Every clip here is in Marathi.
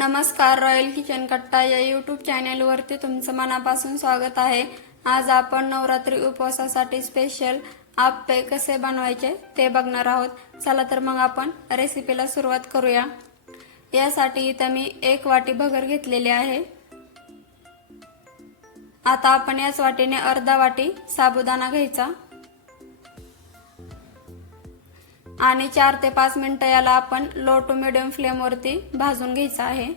नमस्कार रॉयल किचन कट्टा या यूट्यूब चॅनेलवरती तुमचं मनापासून स्वागत आहे. आज आपण नवरात्री उपवासासाठी स्पेशल आप्पे कसे बनवायचे ते बघणार आहोत. चला तर मग आपण रेसिपीला सुरुवात करूया. यासाठी इथं मी एक वाटी भगर घेतलेली आहे. आता आपण याच वाटीने अर्धा वाटी साबुदाणा घ्यायचा. आणि चार ते पाच मिनटं याला आपण लो टू मिडियम फ्लेमवरती भाजून घ्यायचं आहे.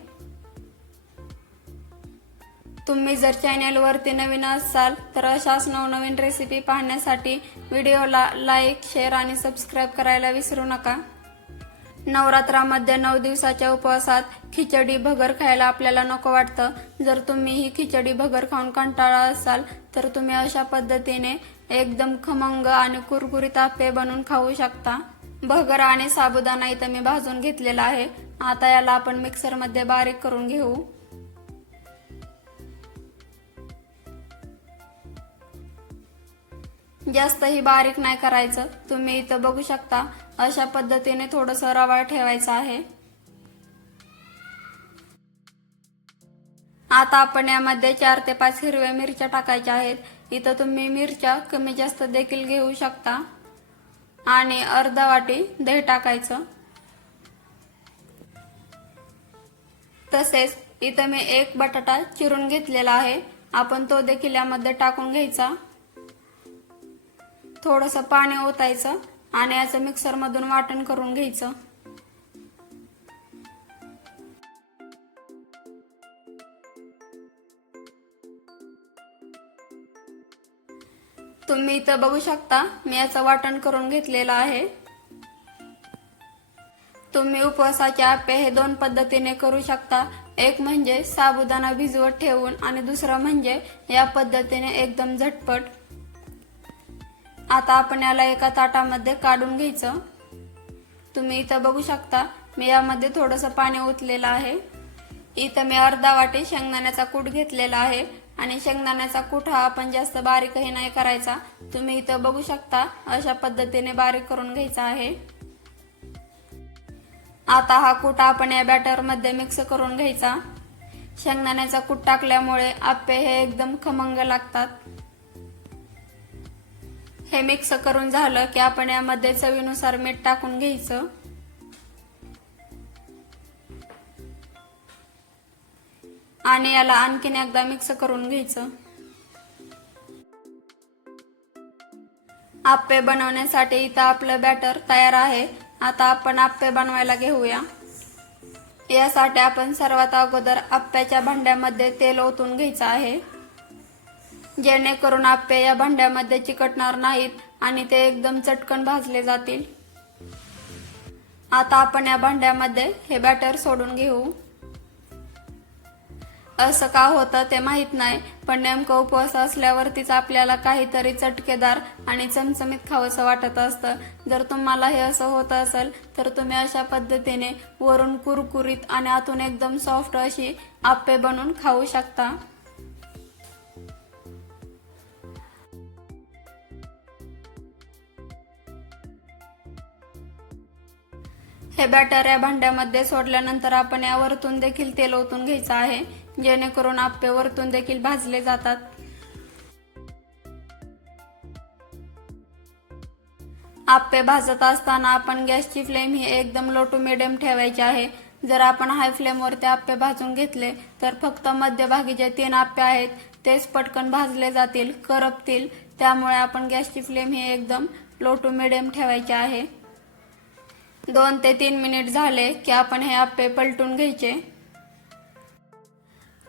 तुम्ही जर चॅनेलवरती नवीन असाल तर अशाच नवनवीन रेसिपी पाहण्यासाठी व्हिडिओला लाईक शेअर आणि सबस्क्राईब करायला विसरू नका. नवरात्रामध्ये नऊ दिवसाच्या उपवासात खिचडी भगर खायला आपल्याला नको वाटतं. जर तुम्ही ही खिचडी भगर खाऊन कंटाळा असाल तर तुम्ही अशा पद्धतीने एकदम खमंग आणि कुरकुरीत तापे बनवून खाऊ शकता. भगर आणि साबुदाणा इथं मी भाजून घेतलेला आहे. आता याला आपण मिक्सरमध्ये बारीक करून घेऊ. जास्तही बारीक नाही करायचं. तुम्ही इथं बघू शकता अशा पद्धतीने थोडस रवाळ ठेवायचं आहे. आता आपण यामध्ये चार ते पाच हिरव्या मिरच्या टाकायच्या आहेत. इथं तुम्ही मिरच्या कमी जास्त देखील घेऊ शकता. आणि अर्धा वाटी दही टाकायचं. तसेच इथं मी एक बटाटा चिरून घेतलेला आहे. आपण तो देखील यामध्ये टाकून घ्यायचा. थोडस पाणी ओतायचं आणि याचं मिक्सरमधून वाटण करून घ्यायचं. तुम्ही इथं बघू शकता मी याचं वाटण करून घेतलेलं आहे. तुम्ही उपवासाचे आप्पे हे दोन पद्धतीने करू शकता. एक म्हणजे साबुदाणा भिजवत ठेवून आणि दुसरं म्हणजे या पद्धतीने एकदम झटपट. आता आपण याला एका ताटामध्ये काढून घ्यायचं. तुम्ही इथं बघू शकता मी यामध्ये थोडंसं पाणी ओतलेलं आहे. इथं मी अर्धा वाटी शेंगदाण्याचा कूट घेतलेला आहे. आणि शेंगदाण्याचा कूट हा आपण जास्त बारीकही नाही करायचा. तुम्ही इथं बघू शकता अशा पद्धतीने बारीक करून घ्यायचा आहे. आता हा कूट आपण या बॅटरमध्ये मिक्स करून घ्यायचा. शेंगदाण्याचा कूट टाकल्यामुळे आप्पे हे एकदम खमंग लागतात. हे मिक्स करून झालं की आपण यामध्ये चवीनुसार मीठ टाकून घ्यायचं. आणि याला आणखीन एकदा मिक्स करून घ्यायचं. आप्पे बनवण्यासाठी इथं आपलं बॅटर तयार आहे. आता आपण आप्पे बनवायला घेऊया. यासाठी आपण सर्वात अगोदर आप्प्याच्या भांड्यामध्ये तेल ओतून घ्यायचं आहे. जेणेकरून आप्पे या भांड्यामध्ये चिकटणार नाहीत आणि ते एकदम चटकन भाजले जातील. आता आपण या भांड्यामध्ये हे बॅटर सोडून घेऊ. असं का होतं ते माहीत नाही पण नेमकं उपवास असल्यावरतीच आपल्याला काहीतरी चटकेदार आणि चमचमीत खावंसं वाटत असतं. जर तुम्हाला हे असं होत असेल तर तुम्ही अशा पद्धतीने वरून कुरकुरीत आणि आतून एकदम सॉफ्ट अशी आप्पे बनवून खाऊ शकता. हे बॅटर या भांड्यामध्ये सोडल्यानंतर आपण या वरतून देखील तेल ओतून घ्यायचं आहे. जेणेकरून आप्पे वरतून देखील भाजले जातात. आप्पे भाजत असताना आपण गॅसची फ्लेम ही एकदम लो टू मिडियम ठेवायची आहे. जर आपण हाय फ्लेमवरती आप्पे भाजून घेतले तर फक्त मध्यभागी जे तीन आप्पे आहेत तेच पटकन भाजले जातील करपतील. त्यामुळे आपण गॅसची फ्लेम ही एकदम लो टू मिडियम ठेवायची आहे. दोन ते तीन मिनिट झाले की आपण हे आप्पे पलटून घ्यायचे.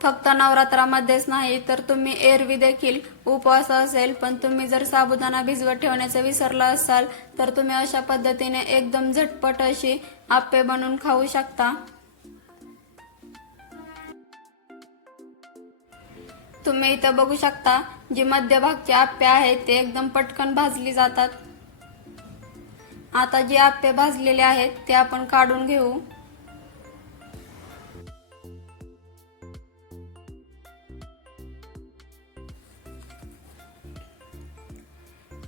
फक्त नवरात्रामध्येच नाही तर तुम्ही एरवी देखील उपवास असेल पण तुम्ही जर साबुदाणा भिजवत ठेवण्याचं विसरला असाल तर तुम्ही अशा पद्धतीने एकदम झटपट अशी आप्पे बनवून खाऊ शकता. तुम्ही इथं बघू शकता जी मध्यभागचे आप्पे आहेत ते एकदम पटकन भाजली जातात. आता जे आप्पे भाजलेले आहेत ते आपण काढून घेऊ.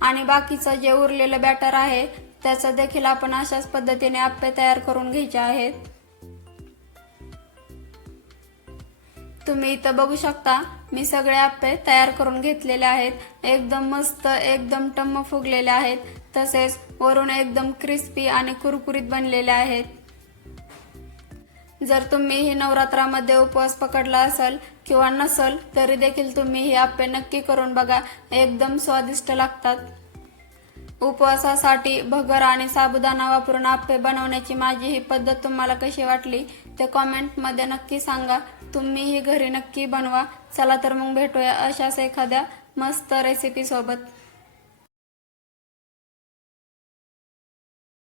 आणि बाकीचं जे उरलेलं बॅटर आहे त्याचं देखील आपण अशाच पद्धतीने आप्पे तयार करून घ्यायचे आहेत. तुम्ही इथं बघू शकता मी सगळे आप्पे तयार करून घेतलेले आहेत. एकदम मस्त एकदम टम्म फुगलेले आहेत. तसेच वरून एकदम क्रिस्पी आणि कुरकुरीत बनलेले आहेत. जर तुम्ही ही नवरात्रामध्ये उपवास पकडला असेल किंवा नसल तरी देखील तुम्ही ही आप्पे नक्की करून बघा. एकदम स्वादिष्ट लागतात. उपवासासाठी भगर आणि साबुदाणा वापरून आप्पे बनवण्याची माझी ही पद्धत तुम्हाला कशी वाटली ते कॉमेंटमध्ये नक्की सांगा. तुम्ही ही घरी नक्की बनवा. चला तर मग भेटूया अशाच एखाद्या मस्त रेसिपी सोबत.